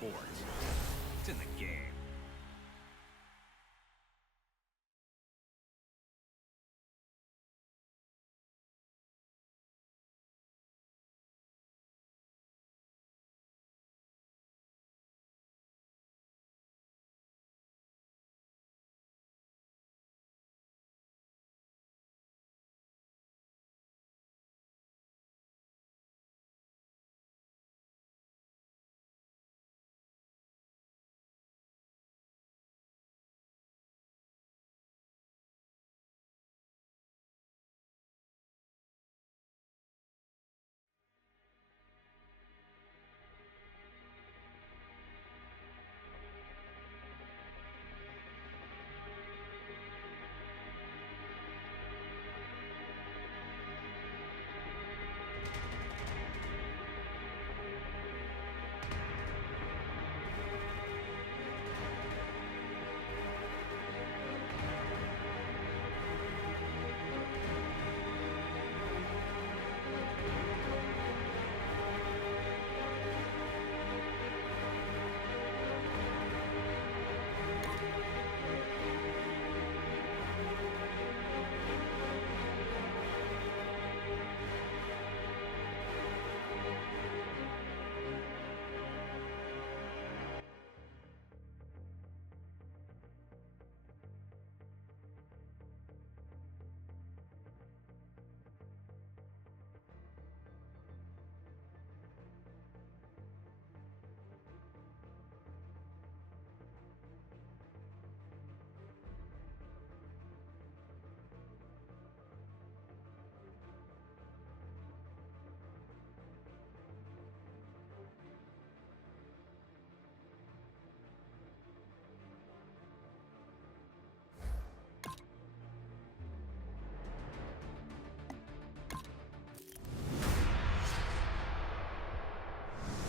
sport. It's in the game.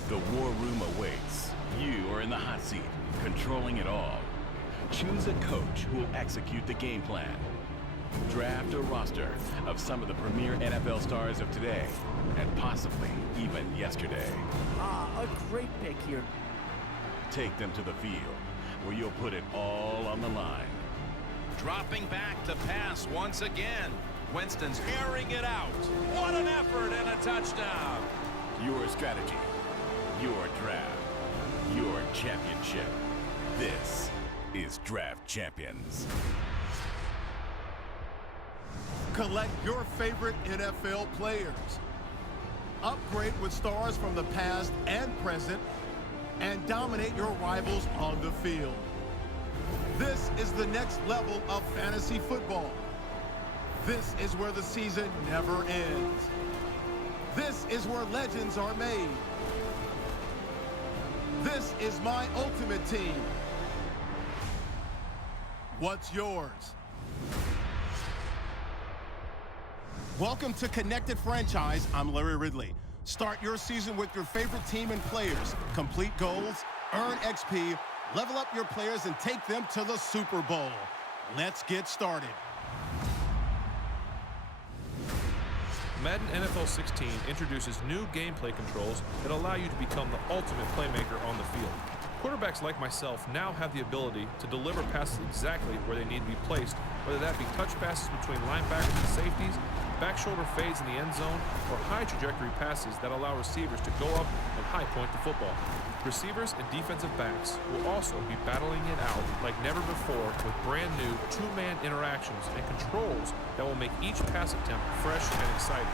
The war room awaits. You are in the hot seat, controlling it all. Choose a coach who will execute the game plan. Draft a roster of some of the premier NFL stars of today, and possibly even yesterday. A great pick here. Take them to the field, where you'll put it all on the line. Dropping back to pass once again. Winston's airing it out. What an effort and a touchdown. Your strategy, your draft, your championship. This is Draft Champions. Collect your favorite NFL players. Upgrade with stars from the past and present, and dominate your rivals on the field. This is the next level of fantasy football. This is where the season never ends. This is where legends are made. This is my ultimate team. What's yours? Welcome to Connected Franchise. I'm Larry Ridley. Start your season with your favorite team and players. Complete goals, earn XP, level up your players, and take them to the Super Bowl. Let's get started. Madden NFL 16 introduces new gameplay controls that allow you to become the ultimate playmaker on the field. Quarterbacks like myself now have the ability to deliver passes exactly where they need to be placed, whether that be touch passes between linebackers and safeties, back shoulder fades in the end zone, or high trajectory passes that allow receivers to go up and high point the football. Receivers and defensive backs will also be battling it out like never before with brand new two-man interactions and controls that will make each pass attempt fresh and exciting.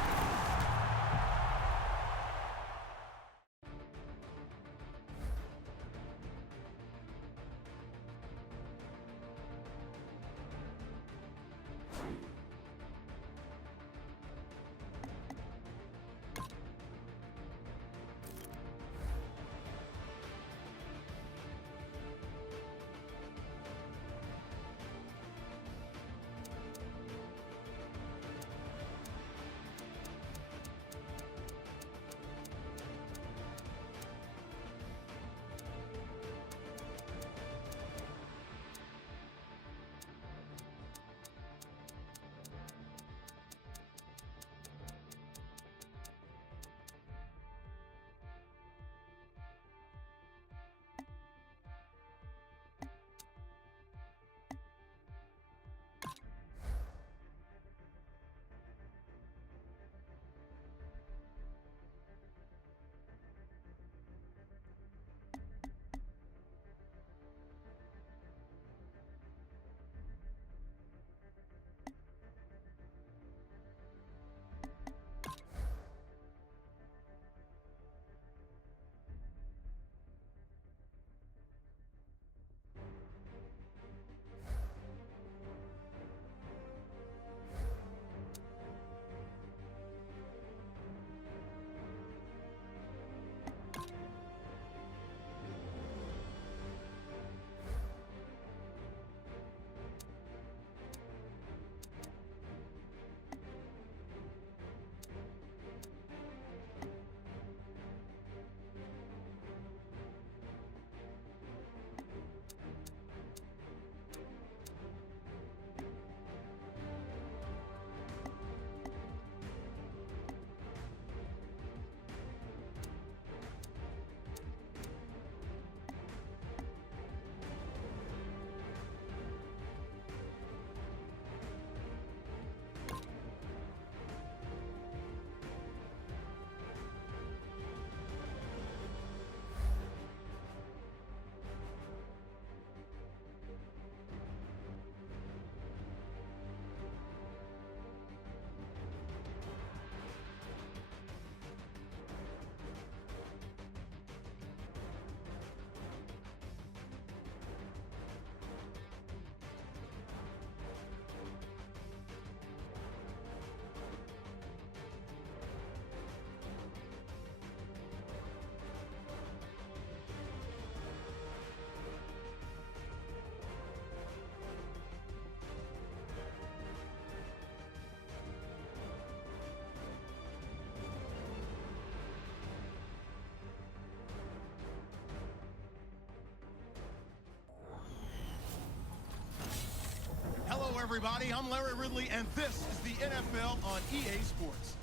everybody. I'm Larry Ridley, and this is the NFL on EA Sports.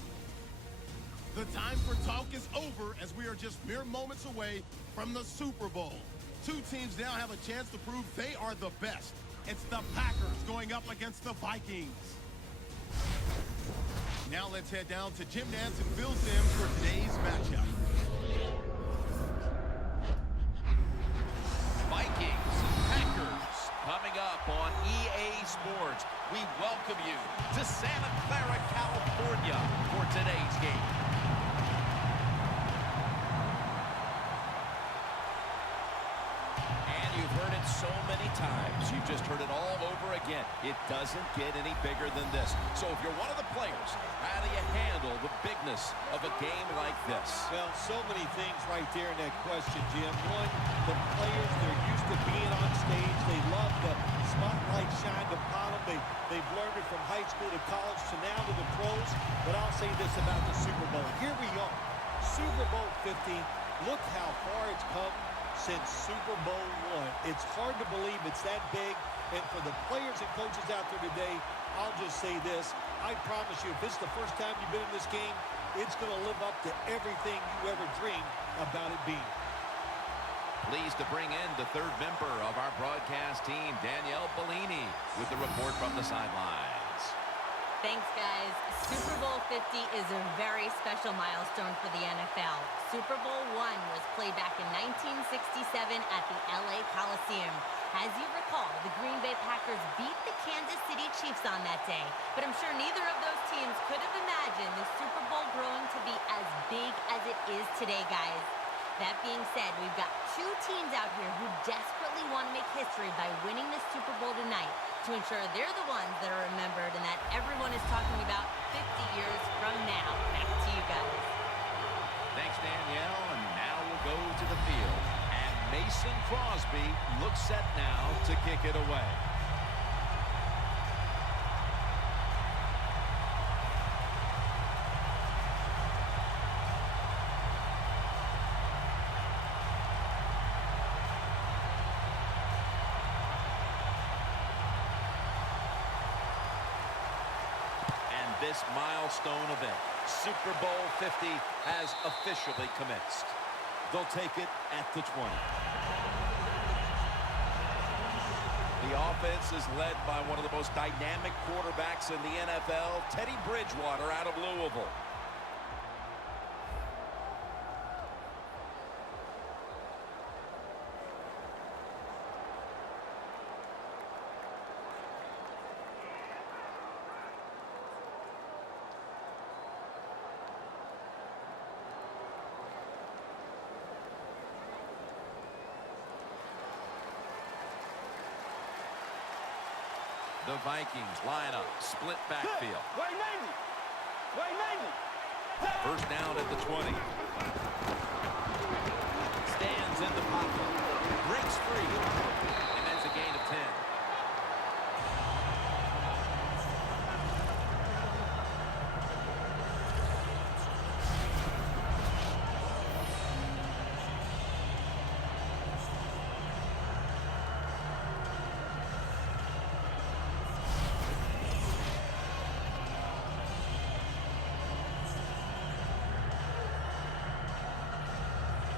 The time for talk is over as we are just mere moments away from the Super Bowl. Two teams now have a chance to prove they are the best. It's the Packers going up against the Vikings. Now let's head down to Jim Nantz and Phil Simms for today's matchup. Vikings and Packers coming up on EA Sports. We welcome you to Santa Clara, California for today's game. And you've heard it so many times. You've just heard it all over again. It doesn't get any bigger than this. So if you're one of the players, how do you handle the bigness of a game like this? Well, so many things right there in that question, Jim. One, the players, they're used to being on stage. They love the spotlight shined upon them. They've learned it from high school to college to now to the pros. But I'll say this about the Super Bowl. Here we are, Super Bowl 50. Look how far it's come since Super Bowl I. It's hard to believe it's that big. And for the players and coaches out there today, I'll just say this. I promise you, if it's the first time you've been in this game, it's going to live up to everything you ever dreamed about it being. Pleased to bring in the third member of our broadcast team, Danielle Bellini, with the report from the sidelines. Thanks, guys. Super Bowl 50 is a very special milestone for the NFL. Super Bowl I was played back in 1967 at the LA Coliseum. As you recall, the Green Bay Packers beat the Kansas City Chiefs on that day. But I'm sure neither of those teams could have imagined the Super Bowl growing to be as big as it is today, guys. That being said, we've got two teams out here who desperately want to make history by winning the Super Bowl tonight to ensure they're the ones that are remembered and that everyone is talking about 50 years from now. Back to you guys. Thanks, Danielle, and now we'll go to the field. And Mason Crosby looks set now to kick it away. This milestone event, Super Bowl 50, has officially commenced. They'll take it at the 20. The offense is led by one of the most dynamic quarterbacks in the NFL, Teddy Bridgewater out of Louisville. The Vikings line up, split backfield. First down at the 20. Stands in the pocket. Breaks free. And that's a gain of 10.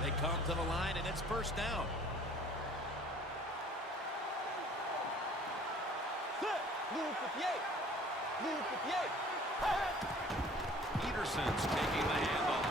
They come to the line, and it's first down. Peterson's taking the handoff.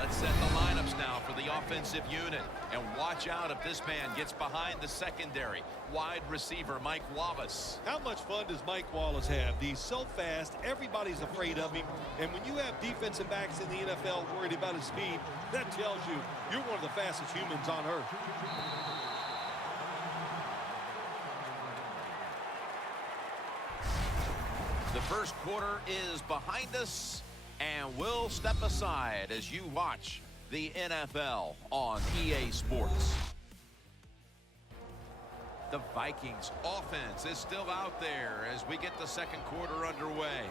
Let's set the lineups now for the offensive unit. And watch out if this man gets behind the secondary. Wide receiver Mike Wallace. How much fun does Mike Wallace have? He's so fast, everybody's afraid of him. And when you have defensive backs in the NFL worried about his speed, that tells you you're one of the fastest humans on earth. The first quarter is behind us, and we'll step aside as you watch the NFL on EA Sports. The Vikings offense is still out there as we get the second quarter underway.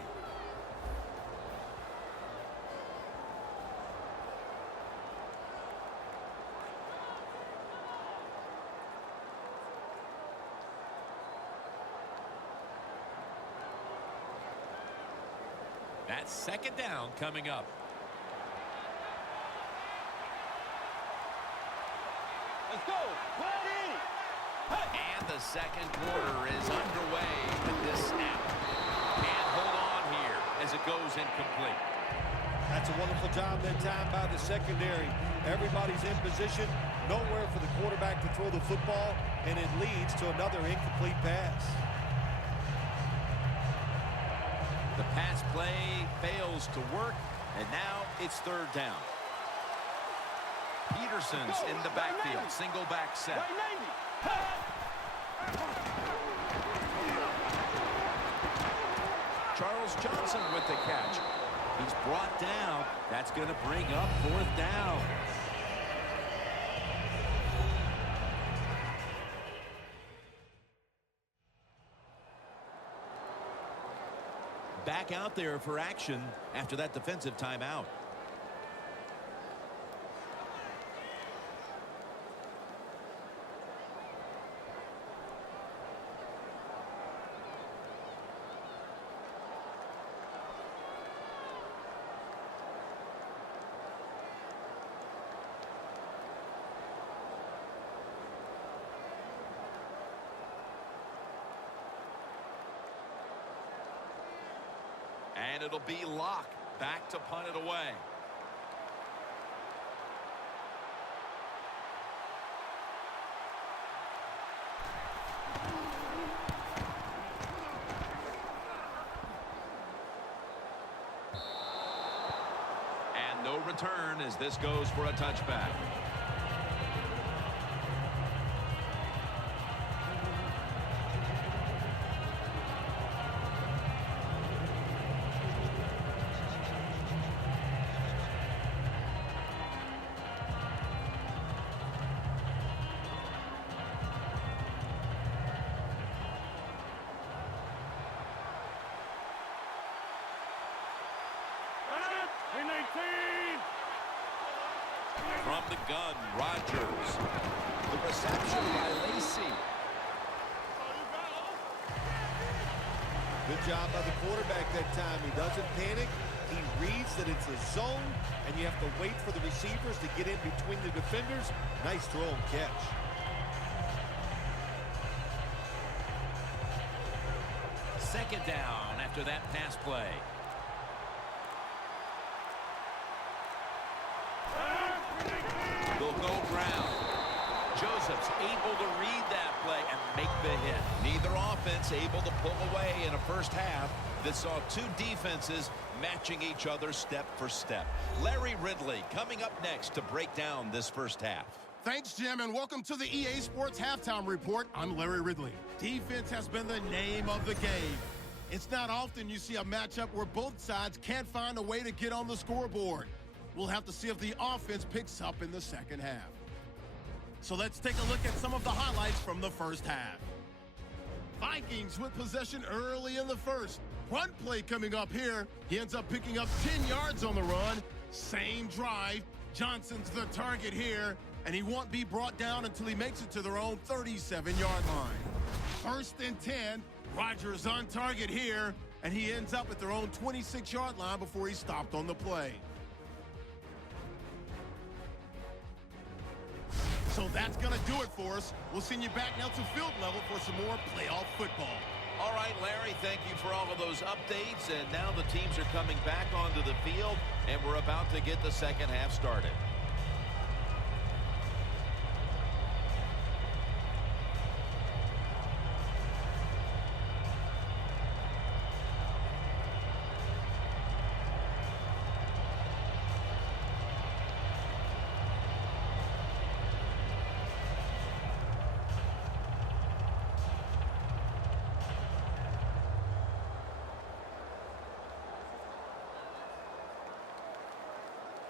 That's second down coming up. Let's go. Ready. And the second quarter is underway with this snap. Can't hold on here as it goes incomplete. That's a wonderful job that time by the secondary. Everybody's in position. Nowhere for the quarterback to throw the football, and it leads to another incomplete pass. The pass play fails to work, and now it's third down. Peterson's in the backfield, single back set. Charles Johnson with the catch. He's brought down. That's going to bring up fourth down. Back out there for action after that defensive timeout. And it'll be Locke back to punt it away. And no return as this goes for a touchback. From the gun, Rodgers. The reception by Lacy. Good job by the quarterback that time. He doesn't panic. He reads that it's a zone, and you have to wait for the receivers to get in between the defenders. Nice throw and catch. Second down after that pass play. They'll go ground. Joseph's able to read that play and make the hit. Neither offense able to pull away in a first half that saw two defenses matching each other step for step. Larry Ridley coming up next to break down this first half. Thanks, Jim, and welcome to the EA Sports Halftime Report. I'm Larry Ridley. Defense has been the name of the game. It's not often you see a matchup where both sides can't find a way to get on the scoreboard. We'll have to see if the offense picks up in the second half. So let's take a look at some of the highlights from the first half. Vikings with possession early in the first. Run play coming up here. He ends up picking up 10 yards on the run. Same drive. Johnson's the target here, and he won't be brought down until he makes it to their own 37-yard line. First and 10. Rodgers on target here, and he ends up at their own 26-yard line before he stopped on the play. So that's going to do it for us. We'll send you back now to field level for some more playoff football. All right, Larry, thank you for all of those updates. And now the teams are coming back onto the field, and we're about to get the second half started.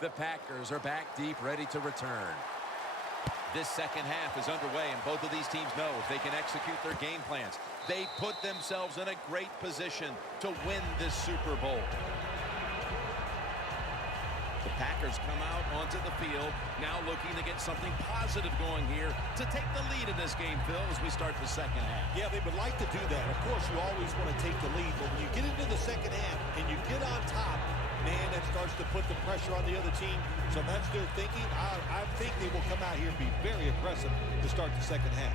The Packers are back deep, ready to return. This second half is underway, and both of these teams know if they can execute their game plans, they put themselves in a great position to win this Super Bowl. The Packers come out onto the field, now looking to get something positive going here to take the lead in this game, Phil, as we start the second half. Yeah, they would like to do that. Of course, you always want to take the lead, but when you get into the second half and you get on top, starts to put the pressure on the other team. So that's their thinking. I think they will come out here and be very aggressive to start the second half.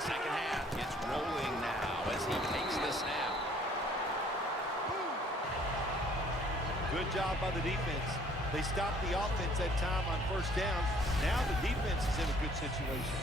Second half gets rolling now as he takes the snap. Good job by the defense. They stopped the offense that time on first down. Now the defense is in a good situation.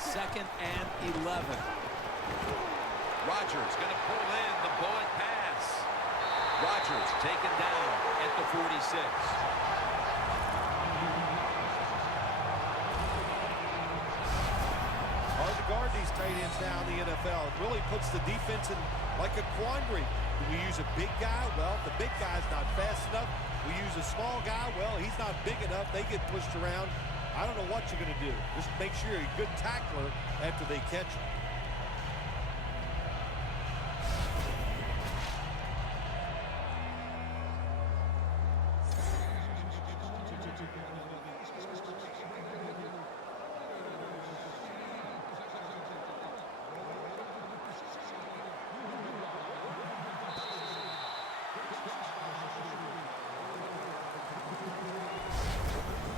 Second and 11. Rodgers going to pull in the bullet pass. Rodgers taken down at the 46. Hard to guard these tight ends now in the NFL. It really puts the defense in like a quandary. Do we use a big guy? Well, the big guy's not fast enough. We use a small guy. Well, he's not big enough. They get pushed around. I don't know what you're going to do. Just make sure you're a good tackler after they catch you.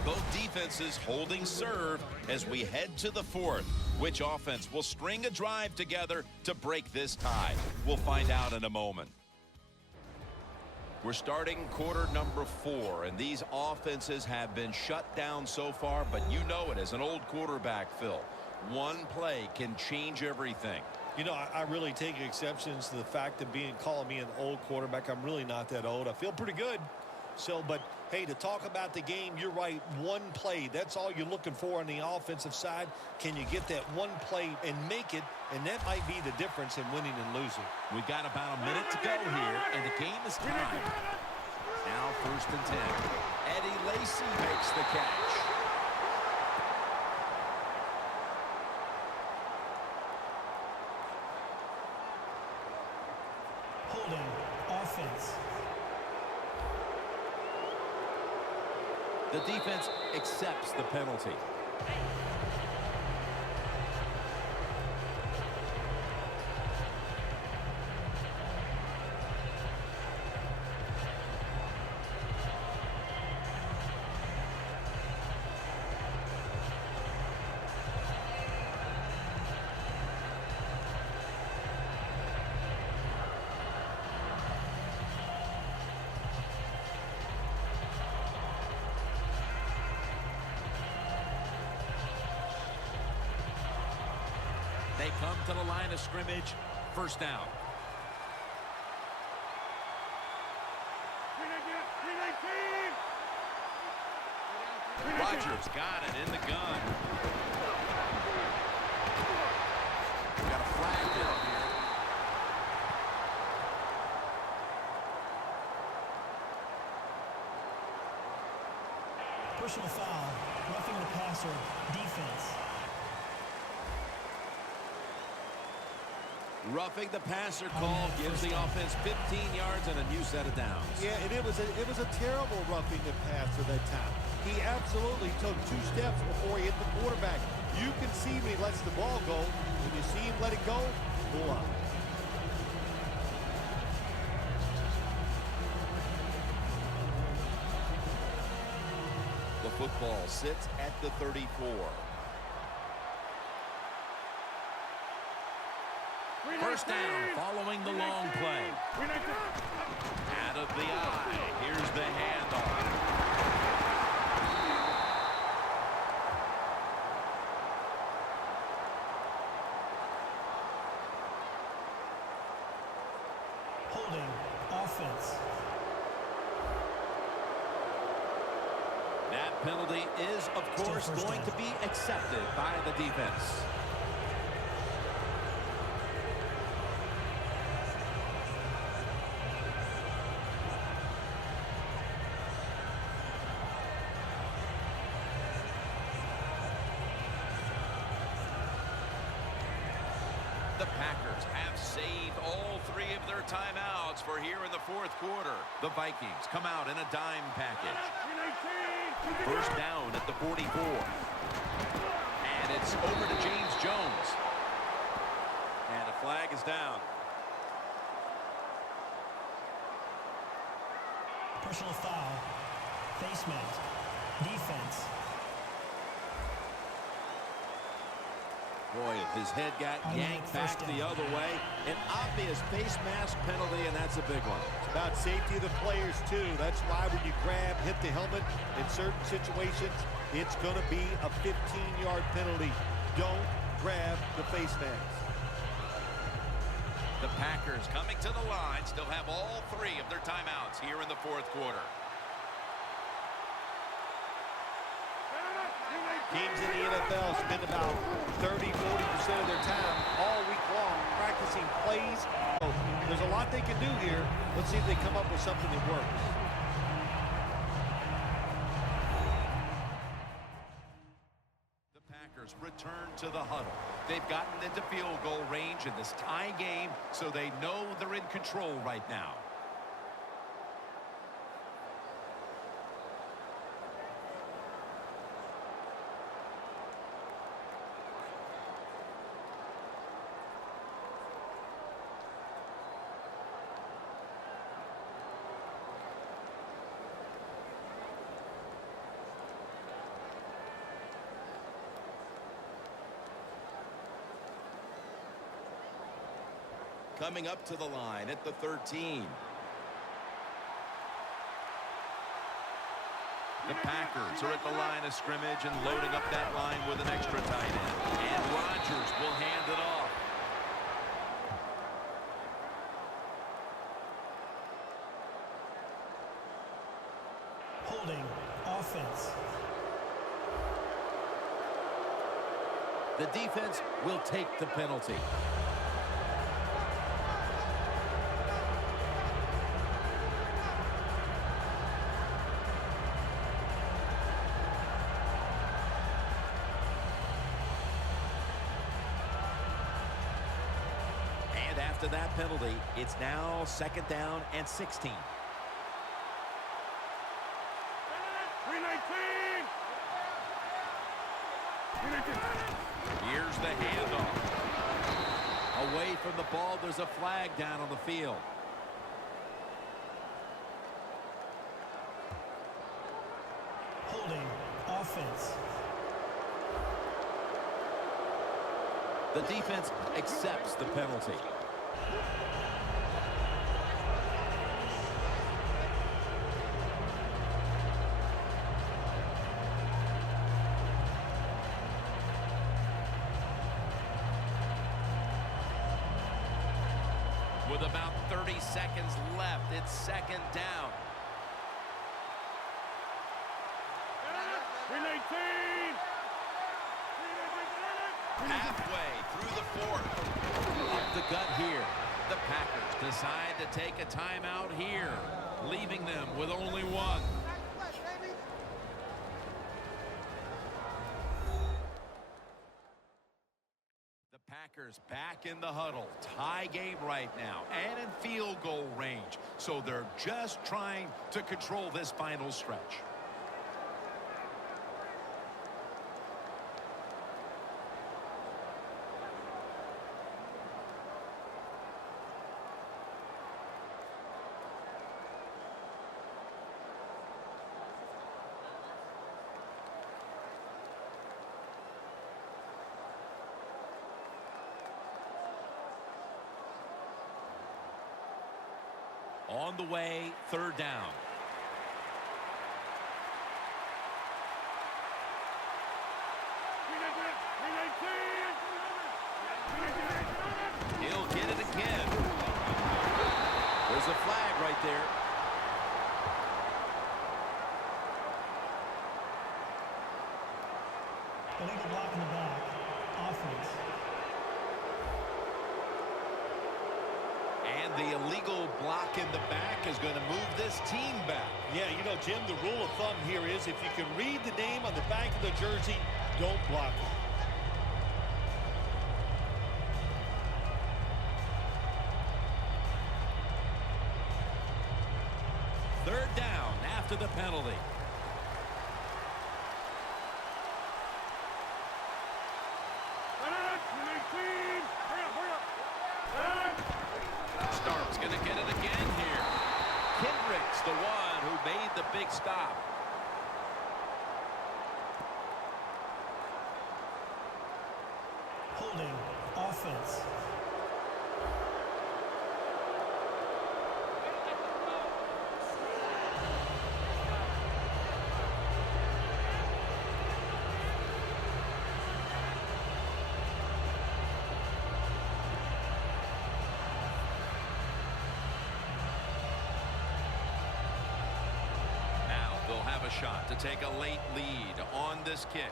Both defenses holding serve as we head to the fourth. Which offense will string a drive together to break this tie? We'll find out in a moment. We're starting quarter number 4, and these offenses have been shut down so far, but you know it as an old quarterback, Phil. One play can change everything. You know, I really take exceptions to the fact of calling me an old quarterback. I'm really not that old. I feel pretty good. So, but hey, to talk about the game, you're right. One play, that's all you're looking for on the offensive side. Can you get that one play and make it? And that might be the difference in winning and losing. We've got about a minute to go here, and the game is tied. Now 1st and 10. Eddie Lacy makes the catch. Holding offense. The defense accepts the penalty. They come to the line of scrimmage. 1st down. Rodgers got it in the gun. Got a flag down here. Personal foul. Roughing the passer. Defense. Roughing the passer call gives the offense 15 yards and a new set of downs. Yeah, and it was a terrible roughing the passer that time. He absolutely took 2 steps before he hit the quarterback. You can see when he lets the ball go. When you see him let it go, pull up. The football sits at the 34. First down following the long play. Out of the eye. Here's the handoff. Holding offense. That penalty is, of course, going to be accepted by the defense. The Packers have saved all 3 of their timeouts for here in the 4th quarter. The Vikings come out in a dime package. First down at the 44. And it's over to James Jones. And a flag is down. Personal foul. Face mask. Defense. Boy, if his head got yanked back the other way, an obvious face mask penalty, and that's a big one. It's about safety of the players, too. That's why when you grab, hit the helmet, in certain situations, it's going to be a 15-yard penalty. Don't grab the face mask. The Packers coming to the line still have all 3 of their timeouts here in the 4th quarter. Teams in the NFL spend about 30-40% of their time all week long practicing plays. So there's a lot they can do here. Let's see if they come up with something that works. The Packers return to the huddle. They've gotten into field goal range in this tie game, so they know they're in control right now. Coming up to the line at the 13. The Packers are at the line of scrimmage and loading up that line with an extra tight end. And Rodgers will hand it off. Holding. Offense. The defense will take the penalty. After that penalty, it's now 2nd down and 16. Here's the handoff. Away from the ball, there's a flag down on the field. Holding. Offense. The defense accepts the penalty. With about 30 seconds left, it's 2nd down. Halfway through the 4th. Up the gut here. The Packers decide to take a timeout here, leaving them with only one. The Packers back in the huddle. Tie game right now and in field goal range. So they're just trying to control this final stretch. On the way, 3rd down. He'll get it again. There's a flag right there. Illegal block in the back. Offense. And the illegal block in the back is going to move this team back. Yeah, you know, Jim, the rule of thumb here is if you can read the name on the back of the jersey, don't block it. after the penalty. Stark's going to get it again here. Kendrick's the one who made the big stop. Holding. Offense. Now they'll have a shot to take a late lead on this kick.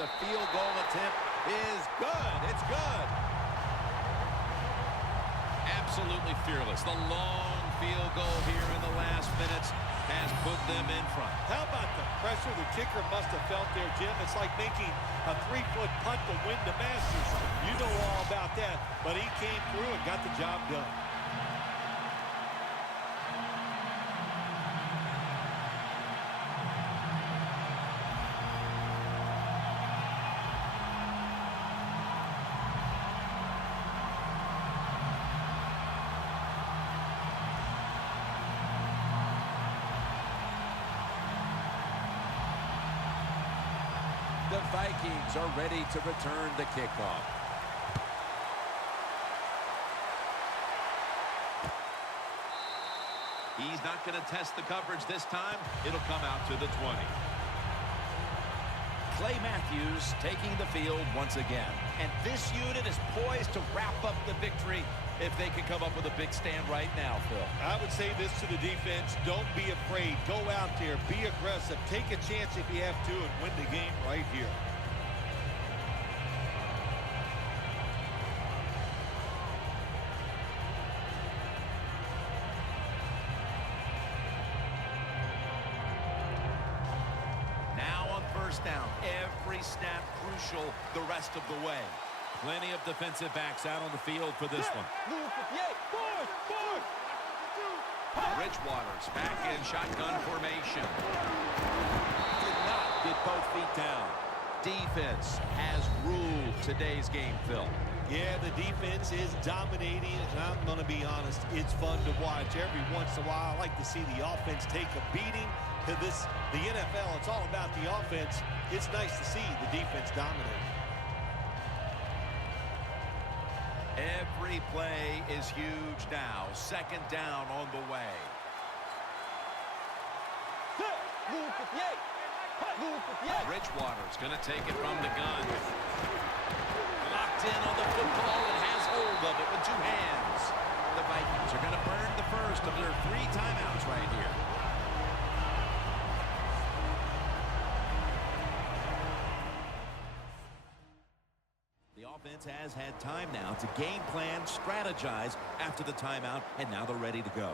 The field goal attempt is good. It's good. Absolutely fearless. The long field goal here in the last minutes has put them in front. How about the pressure the kicker must have felt there, Jim? It's like making a 3-foot putt to win the Masters. You know all about that, but he came through and got the job done. The Vikings are ready to return the kickoff. He's not going to test the coverage this time. It'll come out to the 20. Clay Matthews taking the field once again. And this unit is poised to wrap up the victory if they can come up with a big stand right now, Phil. I would say this to the defense. Don't be afraid. Go out there. Be aggressive. Take a chance if you have to and win the game right here. Now on first down. Every snap crucial the rest of the way. Plenty of defensive backs out on the field for this one. Bridgewater's back in shotgun formation. Did not get both feet down. Defense has ruled today's game, Phil. Yeah, the defense is dominating, and I'm going to be honest, it's fun to watch. Every once in a while, I like to see the offense take a beating. To the NFL, it's all about the offense. It's nice to see the defense dominate. Every play is huge now. Second down on the way. Bridgewater's going to take it from the gun. Locked in on the football and has hold of it with two hands. The Vikings are going to burn the first of their 3 timeouts right here. The offense has had time now to game plan, strategize after the timeout, and now they're ready to go.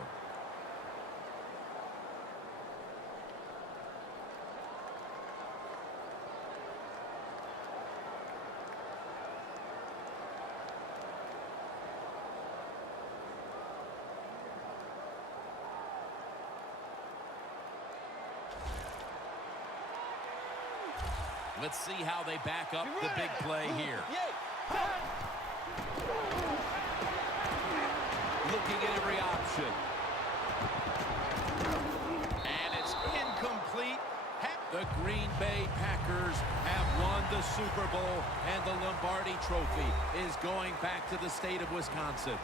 Let's see how they back up the big play here. Looking at every option. And it's incomplete. The Green Bay Packers have won the Super Bowl, and the Lombardi Trophy is going back to the state of Wisconsin.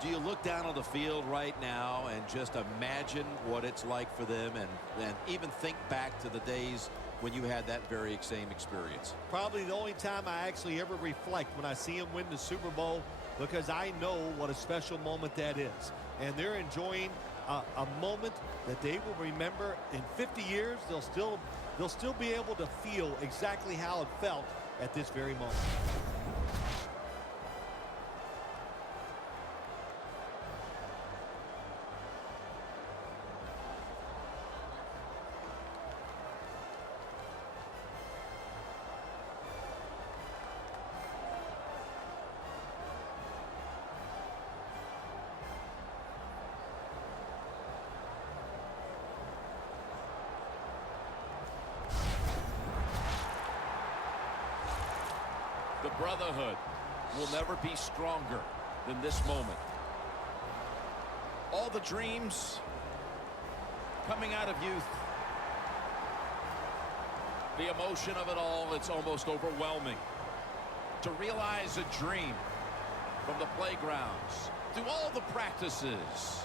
Do you look down on the field right now and just imagine what it's like for them and even think back to the days when you had that very same experience? Probably the only time I actually ever reflect when I see them win the Super Bowl, because I know what a special moment that is. And they're enjoying a moment that they will remember in 50 years. They'll still be able to feel exactly how it felt at this very moment. Brotherhood will never be stronger than this moment. All the dreams coming out of youth. The emotion of it all, it's almost overwhelming. To realize a dream from the playgrounds, through all the practices,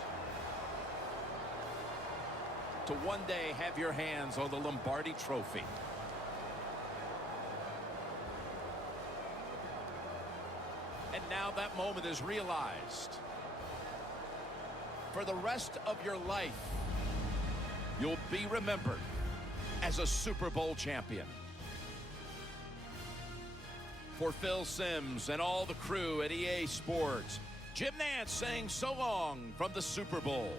to one day have your hands on the Lombardi Trophy. And now that moment is realized. For the rest of your life, you'll be remembered as a Super Bowl champion. For Phil Simms and all the crew at EA Sports, Jim Nantz saying so long from the Super Bowl.